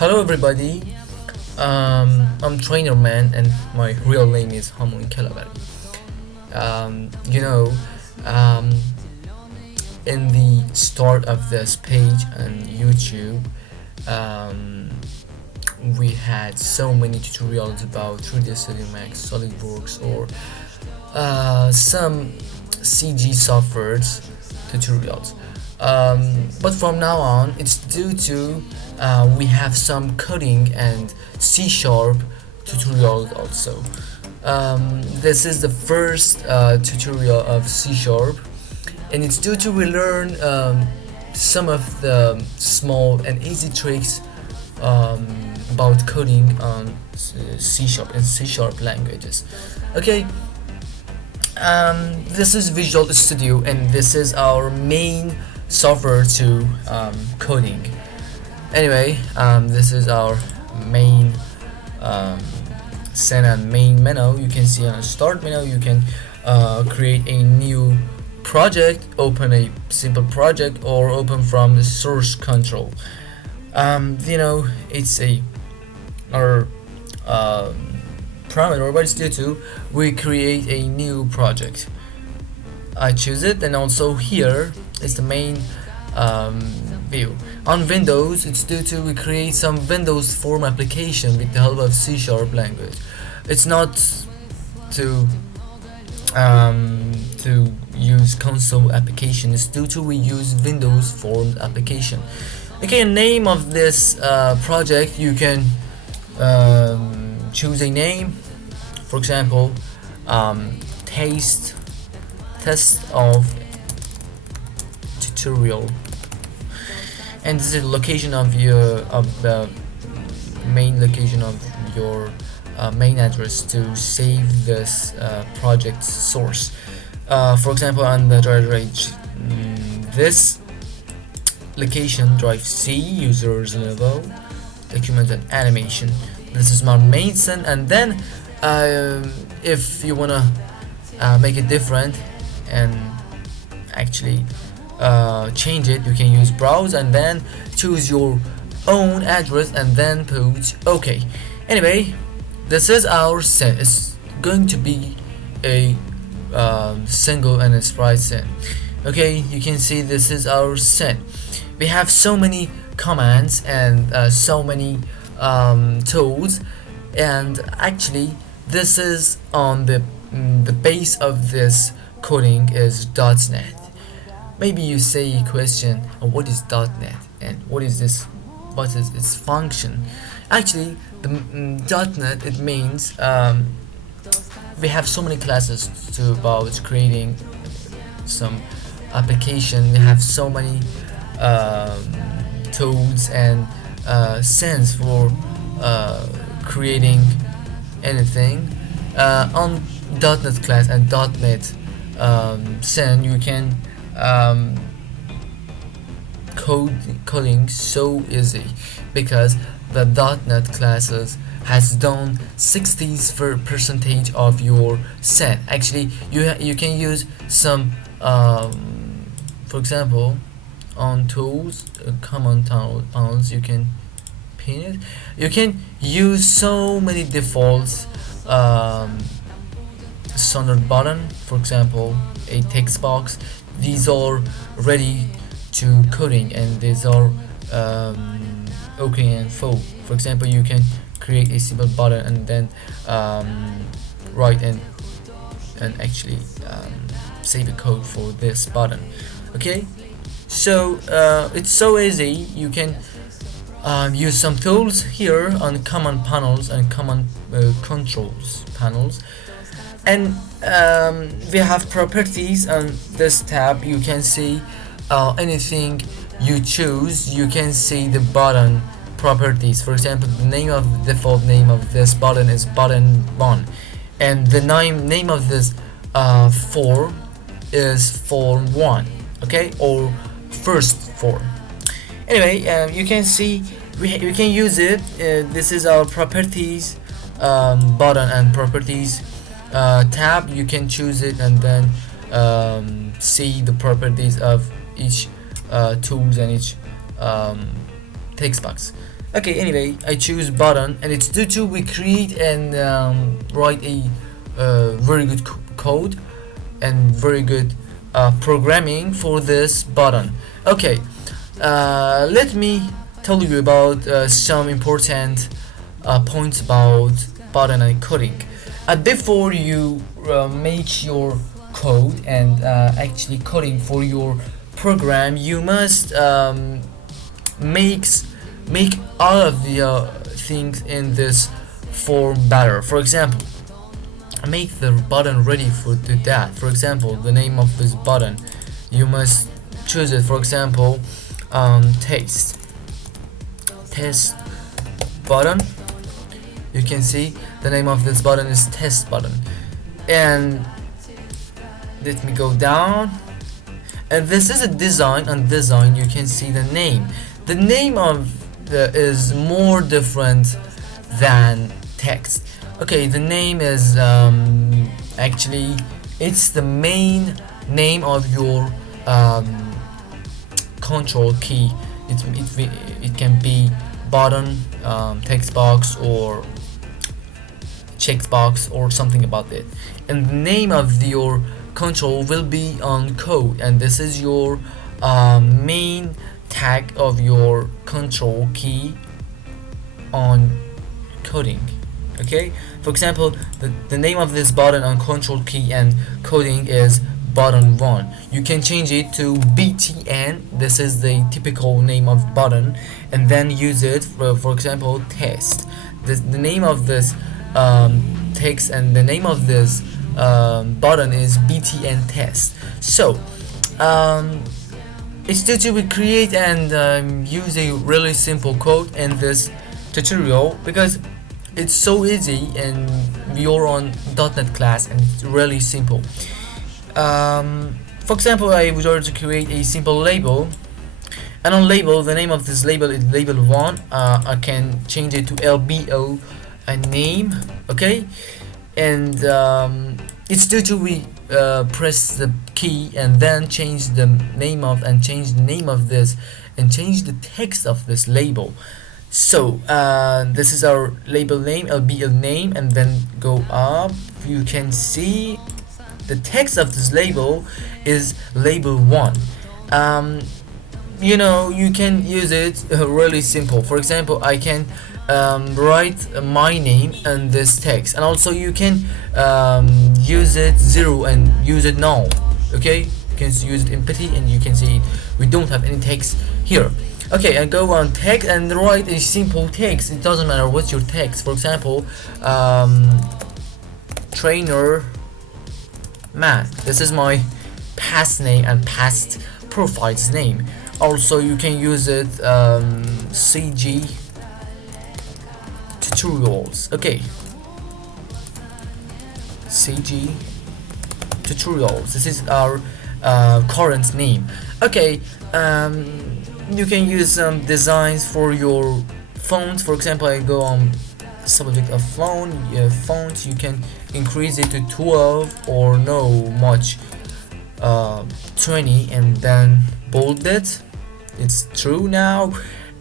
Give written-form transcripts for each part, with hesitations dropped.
Hello everybody, I'm Trainer Man and my real name is Hamon Kalabari. Um, you know, um, in the start of this page on YouTube, um, we had so many tutorials about 3D Studio Max, SolidWorks, or some CG softwares tutorials. But from now on, it's due to we have some coding and C sharp tutorials also. This is the first tutorial of C sharp, and it's due to we learn some of the small and easy tricks um, about coding on C sharp and C sharp languages. Okay, this is Visual Studio, and this is our main software to coding. Anyway, this is our main um, scene and main menu. You can see on the start menu, you can create a new project, open a simple project, or open from the source control. It's a our parameter, but it's due to we create a new project. I choose it, and also here is the main view. On Windows, it's due to we create some Windows form application with the help of C sharp language. It's not to use console application. It's due to we use Windows form application. Okay, name of this project, you can choose a name. For example, test of tutorial, and this is the location of the main location of your main address to save this project source. For example, on the drive, this location drive C, users level, document and animation. This is my main scene, and then if you wanna make it different and actually change it, you can use browse and then choose your own address and then put OK. Anyway, this is our scene. It's going to be a single and a sprite scene. Okay, you can see this is our scene. We have so many commands and so many tools, and actually this is on the base of this coding is .NET. Maybe you say a question, what is .NET and what is its function? Actually, the .NET, it means we have so many classes to about creating some application. We have so many tools and sense for creating anything. On .NET class and .NET sen, you can coding so easy because the .NET classes has done 60% of your set. Actually, you can use some for example, on tools, common panels, you can pin it. You can use so many defaults standard button, for example a text box. These are ready to coding, and these are okay and full. For example, you can create a simple button and then write and actually save a code for this button. Okay, so it's so easy. You can use some tools here on command panels and command controls panels, and we have properties on this tab. You can see anything you choose. You can see the button properties. For example, the default name of this button is button 1, and the name of this form is form 1, okay, or first form. Anyway, you can see we can use it. This is our properties button and properties tab. You can choose it and then see the properties of each tools and each text box. Okay, anyway, I choose button, and it's due to we create and write a very good code and very good programming for this button. Okay, let me tell you about some important points about button and coding. Before you make your code and actually coding for your program, you must make make all of the things in this form better. For example, make the button ready for that. For example, the name of this button, you must choose it. For example, test button. You can see the name of this button is test button. And let me go down, and this is a design. On design you can see the name. The name of is more different than text. Okay, the name is actually it's the main name of your control key. It can be button, text box, or checkbox, or something about it. And the name of your control will be on code, and this is your main tag of your control key on coding. Okay, for example, the name of this button on control key and coding is button 1. You can change it to btn. This is the typical name of button, and then use it for example test. The name of this text and the name of this button is btn test. So it's due to we create and use a really simple code in this tutorial, because it's so easy and you're on .NET class and it's really simple. For example, I would order to create a simple label, and on label, the name of this label is label 1. I can change it to lbo name. Okay, and it's due to we press the key and then change the name of this and change the text of this label. So this is our label name, lbl name, and then go up. You can see the text of this label is label 1. You know, you can use it really simple. For example, I can write my name and this text, and also you can use it 0 and use it null. Okay, you can use it empty, and you can see we don't have any text here. Okay, and go on text and write a simple text. It doesn't matter what's your text. For example, trainer man. This is my past name and past profile's name. Also, you can use it CG tutorials. Okay, CG tutorials. This is our current name. Okay, you can use some designs for your font. For example, I go on subject of font. Font, you can increase it to 12 or no much 20, and then bold it. It's true now.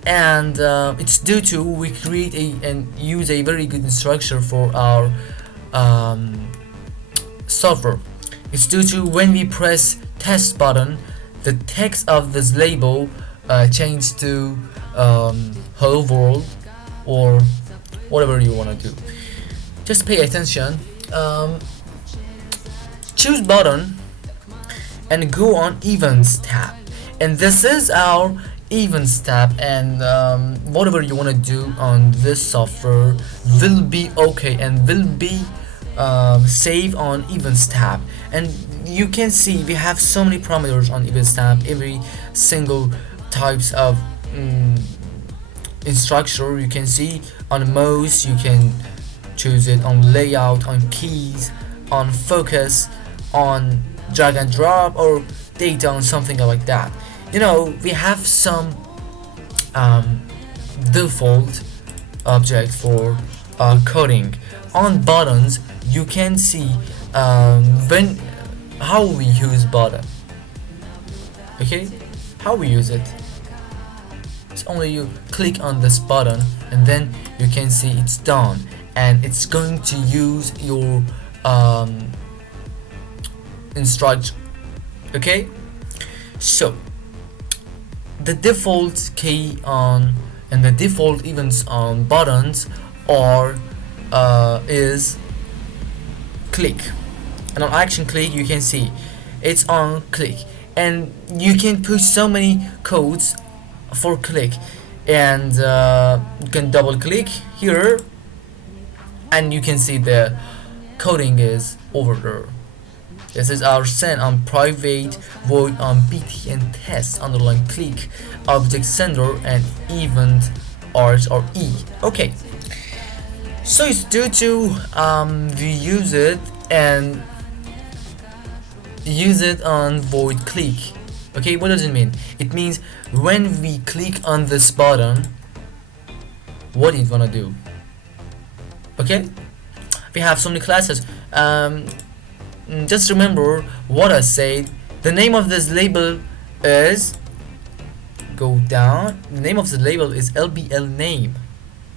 And it's due to we create and use a very good structure for our software. It's due to when we press test button, the text of this label change to hello world or whatever you want to do. Just pay attention. Choose button and go on events tab, and this is our events tab, and whatever you want to do on this software will be okay and will be saved on events tab. And you can see we have so many parameters on events tab. Every single types of structure you can see on mouse. You can choose it on layout, on keys, on focus, on drag and drop, or data, on something like that. You know, we have some default object for coding. On buttons, you can see how we use button. Okay, how we use it. It's only you click on this button, and then you can see it's done, and it's going to use your instruction. Okay, so the default key on and the default events on buttons are is click, and on action click you can see it's on click, and you can put so many codes for click, and you can double click here and you can see the coding is over there. This is our send on private, void on btn test underline click object sender and event art or e. Okay, so it's due to we use it and use it on void click. Okay, what does it mean? It means when we click on this button, what it's gonna do. Okay, we have so many classes. Just remember what I said. The name of this label is, go down, the name of the label is LBL name.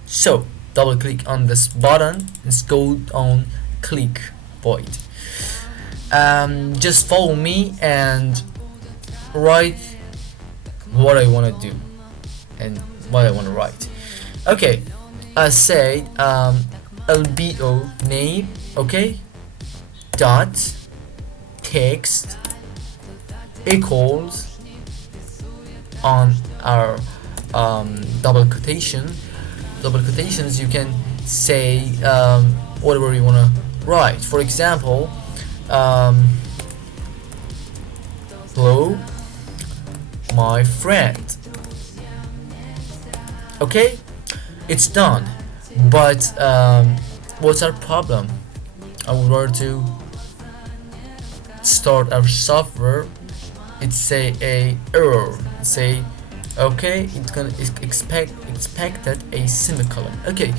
So double click on this button and go on click void. Just follow me and write what I want to do and what I want to write. Okay, I said LBO name, okay, dot text equals on our double quotations you can say whatever you want to write. For example, hello my friend. Okay, it's done, but what's our problem? I would like to start our software. It's say a error, say okay, it's gonna expected a semicolon. Okay,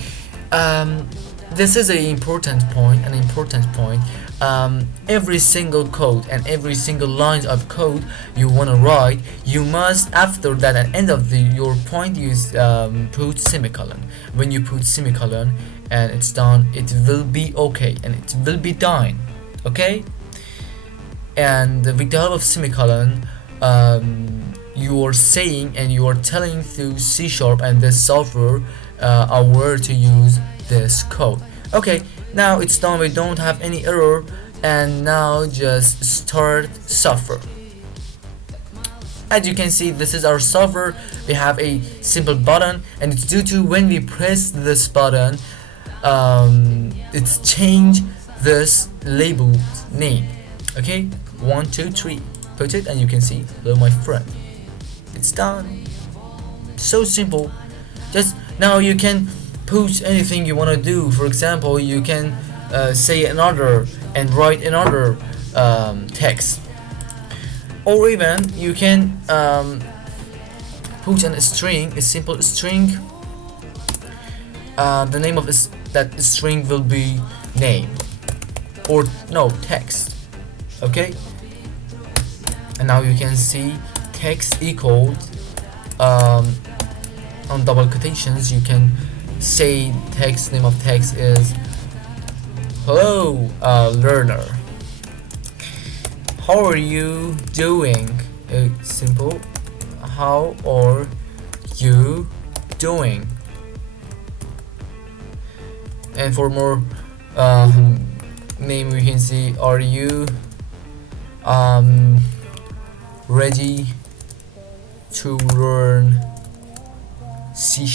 this is an important point. Every single code and every single line of code you want to write, you must after that at end of your point use put semicolon. When you put semicolon and it's done, it will be okay and it will be done. Okay, and with the help of semicolon, you are saying and you are telling through C# and this software where to use this code. Okay, now it's done, we don't have any error, and now just start software. As you can see, this is our software. We have a simple button, and it's due to when we press this button, it's change this label name. Okay, 1 2 3, put it and you can see hello my friend. It's done. So simple. Just now you can put anything you want to do. For example, you can say another and write another text, or even you can put a string, a simple string. The name of that string will be name or no text. Okay, and now you can see text equals on double quotations you can say text, name of text is hello learner, how are you doing? Simple, how are you doing? And for more name we can see are you ready to learn C#?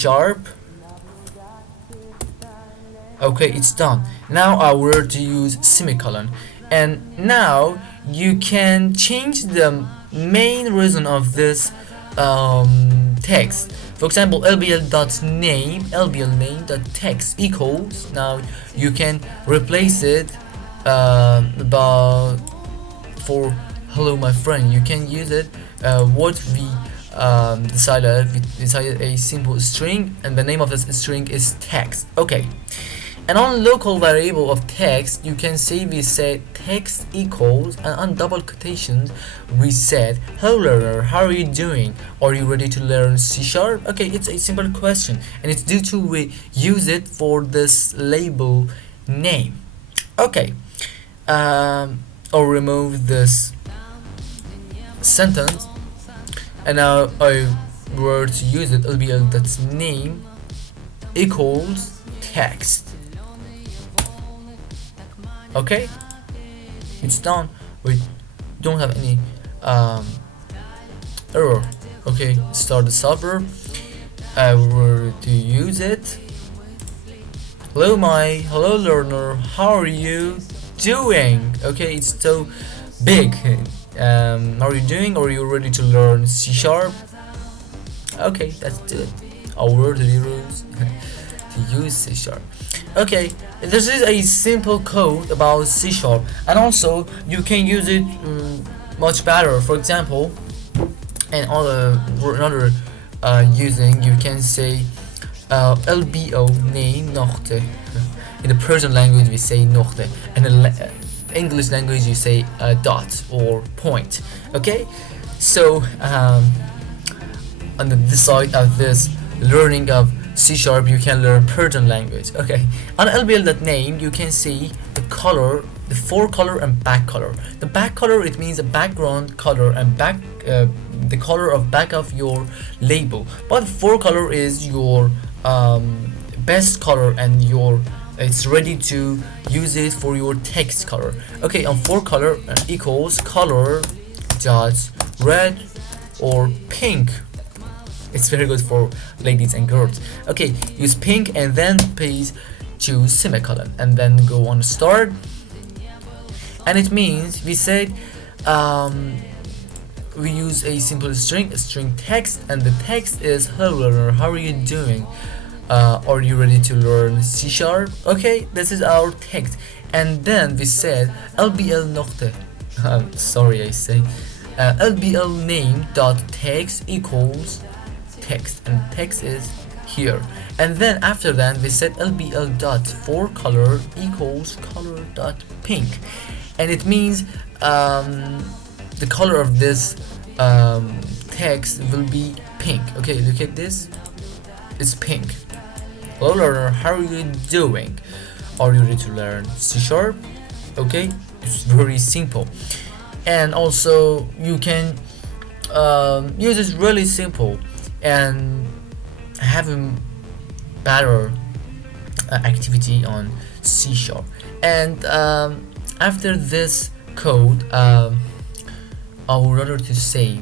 Okay, it's done. Now I will to use semicolon, and now you can change the main reason of this text. For example, lbl.name.text equals. Now you can replace it about for hello my friend. You can use it what we decided a simple string, and the name of this string is text. Okay, And on local variable of text, you can see we said text equals, and on double quotations we said, hello learner, how are you doing? Are you ready to learn C sharp? Okay, it's a simple question, and it's due to we use it for this label name. Okay, I'll remove this sentence, and now I were to use it, it'll be that's name equals text. Okay, it's done. We don't have any error. Okay, start the server. I were to use it. Hello learner, how are you doing? Okay, it's so big. How are you doing? Are you ready to learn C sharp? Okay, that's it. Our rules to use C sharp. Okay, this is a simple code about C sharp, and also you can use it much better. For example, and another using, you can say LBO name nochte. In the Persian language we say nochte, and in the English language you say dot or point. Okay, so on the side of this learning of C sharp, you can learn Persian language. Okay, on lbl.name you can see the color, the fore color and back color. The back color, it means a background color, and the color of back of your label. But fore color is your best color, and it's ready to use it for your text color. Okay, on fore color equals color dot red or pink. It's very good for ladies and girls. Okay, use pink, and then please choose semicolon, and then go on start. And it means we said we use a simple string text, and the text is, hello learner, how are you doing? Are you ready to learn C sharp? Okay, this is our text. And then we said lbl nochte, sorry I say lbl name dot text equals text, and text is here. And then after that we set lbl dot fore color equals color dot pink, and it means the color of this text will be pink. Okay, look at this, it's pink. Hello learner, how are you doing? Are you ready to learn C sharp? Okay, it's very simple. And also you can use it really simple and have a better activity on C sharp. And after this code, I would rather to say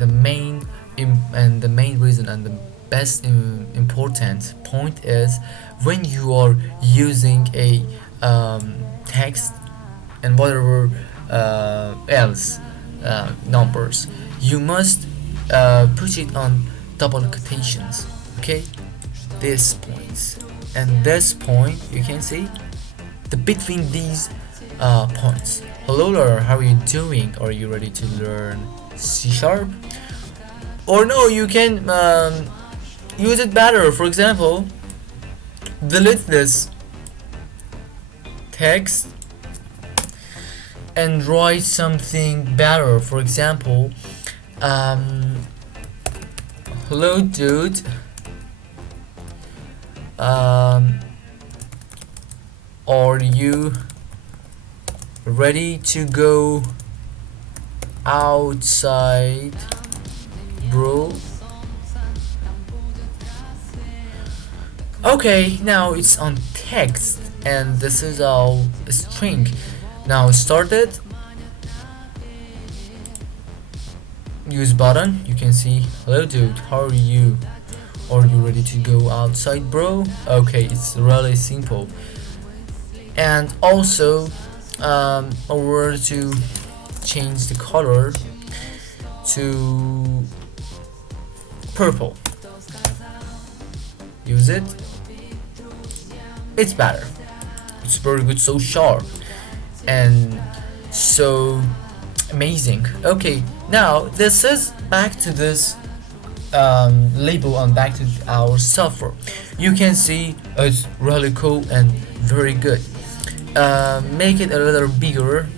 the main reason and the best important point is, when you are using a text and whatever else numbers, you must put it on double quotations. Okay, this points and this point, you can see the between these points. Hello learner, how are you doing? Are you ready to learn C sharp? Or no, you can use it better. For example, delete this text and write something better. For example, hello dude, are you ready to go outside, bro? Okay, now it's on text, and this is our string. Now start it, use button, you can see, hello dude, how are you? Are you ready to go outside, bro? Okay, it's really simple. And also I were to change the color to purple, use it, it's better, it's very good, so sharp and so amazing. Okay, now this is back to this label on back to our software. You can see it's really cool and very good. Make it a little bigger.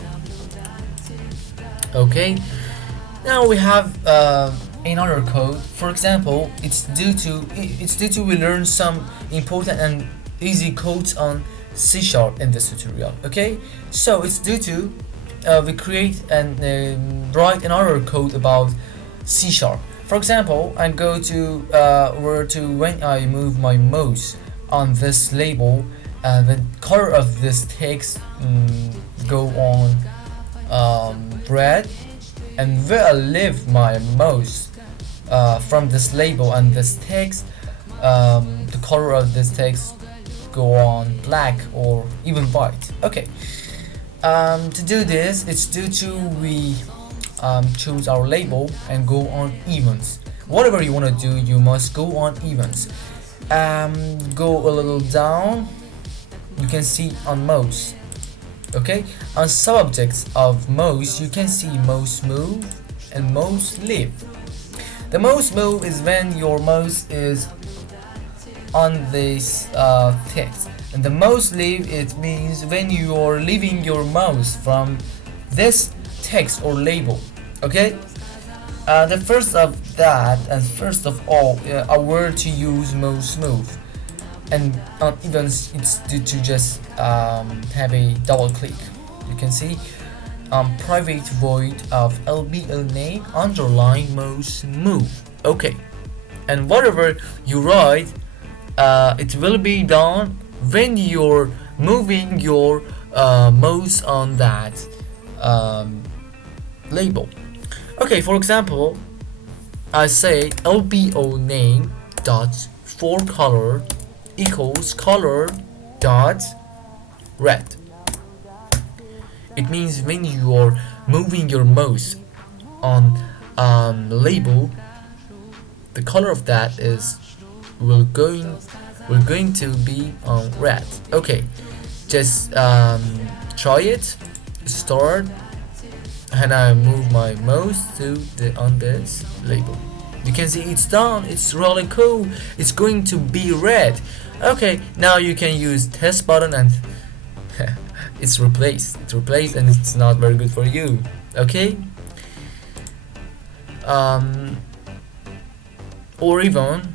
Okay, now we have another code. For example, it's due to we learn some important and easy codes on C# in this tutorial. Okay, so it's due to we create and write another code about C#. For example, I go to when I move my mouse on this label, the color of this text go on red, and where I leave my mouse from this label and this text, the color of this text go on black or even white. Okay. To do this, it's due to we choose our label and go on events. Whatever you want to do, you must go on events. Go a little down. You can see on mouse. Okay, on subjects of mouse, you can see mouse move and mouse leave. The mouse move is when your mouse is on this text, and the mouse leave, it means when you are leaving your mouse from this text or label. Okay, the first of that, and first of all, where to use mouse move, and on events it's due to just have a double click. You can see private void of LBL name underline mouse move. Okay, and whatever you write, it will be done when you're moving your mouse on that label. Okay, for example, I say LBO name dot for color equals color dot red. It means when you are moving your mouse on label, the color of that is will going to be on red. Okay, just try it. Start, and I move my mouse to on this label. You can see it's done. It's really cool. It's going to be red. Okay, now you can use test button and it's replaced. It's replaced and it's not very good for you. Okay. Or even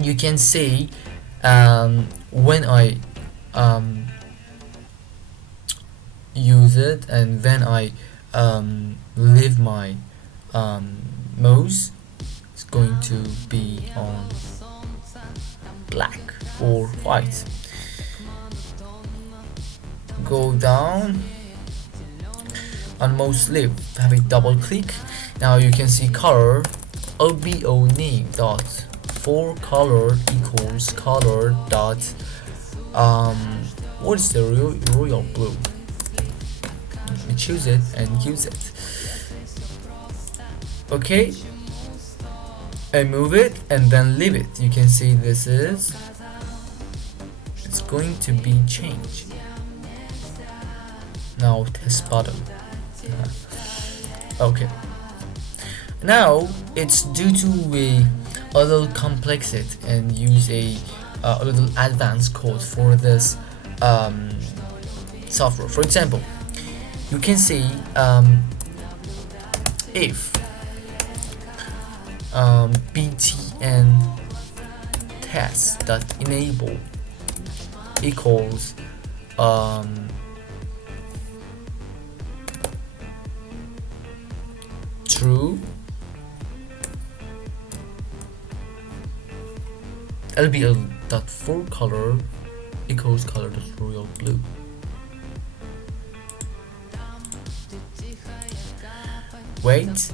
you can see when I use it and then I leave my mouse, it's going to be on black or white. Go down on mouse leave, have a double click. Now you can see color LBO name dot for color equals color dot what is the royal blue. We choose it and use it. Okay, and move it and then leave it. You can see this is, it's going to be changed. Now test button. Okay, now it's due to a little complex it and use a little advanced code for this software. For example, you can see if btn test dot enable equals true, LBL dot for color equals color dot royal blue. Wait,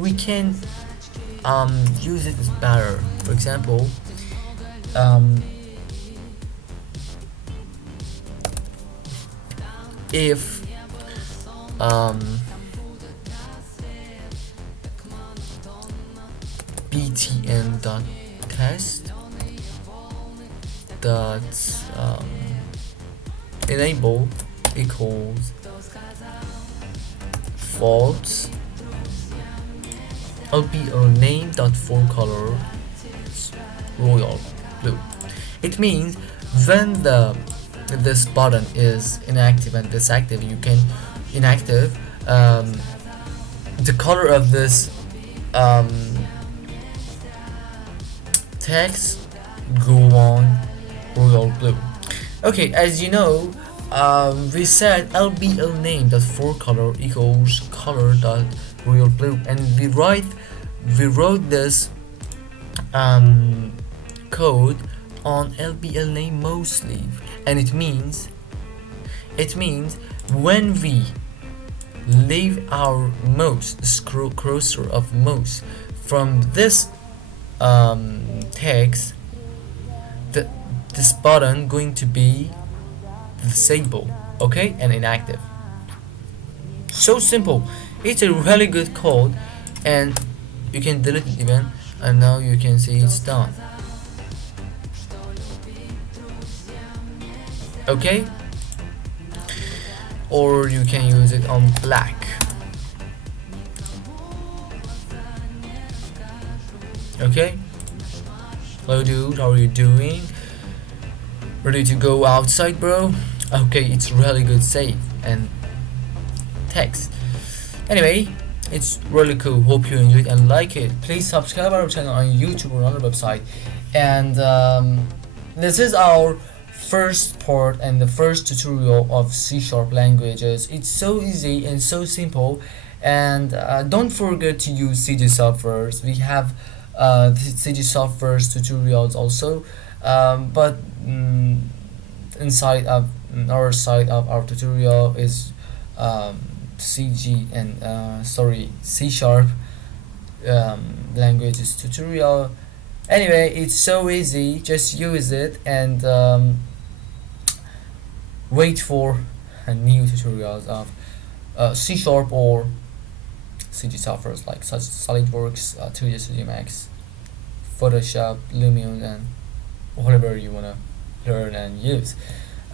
we can use it as better. For example, if btn dot test dot enable equals false, LBL name dot for color royal blue. It means when this button is inactive and this active, you can inactive, the color of this um, text go on royal blue. Okay, as you know, we said LBL name dot for color equals color dot royal blue, and we wrote this code on LBL name mostly, and it means when we leave our mouse scroll cursor of mouse from this text, the this button going to be disabled, okay, and inactive. So simple. It's a really good code, and you can delete it even, and now you can see it's done. Okay, or you can use it on black. Okay, hello dude, how are you doing? Ready to go outside, bro? Okay, it's really good save and text. Anyway, it's really cool. Hope you enjoyed and like it. Please subscribe our channel on YouTube or on our website. And this is our first part and the first tutorial of C# languages. It's so easy and so simple. And don't forget to use CG softwares. We have CG softwares tutorials also. But inside of our side of our tutorial is CG and C# languages tutorial. Anyway, it's so easy, just use it and wait for new tutorials of C# or CG softwares like such SolidWorks, 3ds Studio Max, Photoshop, Lumion, and whatever you wanna learn and use.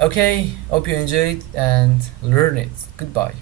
Okay, hope you enjoyed and learn it. Goodbye.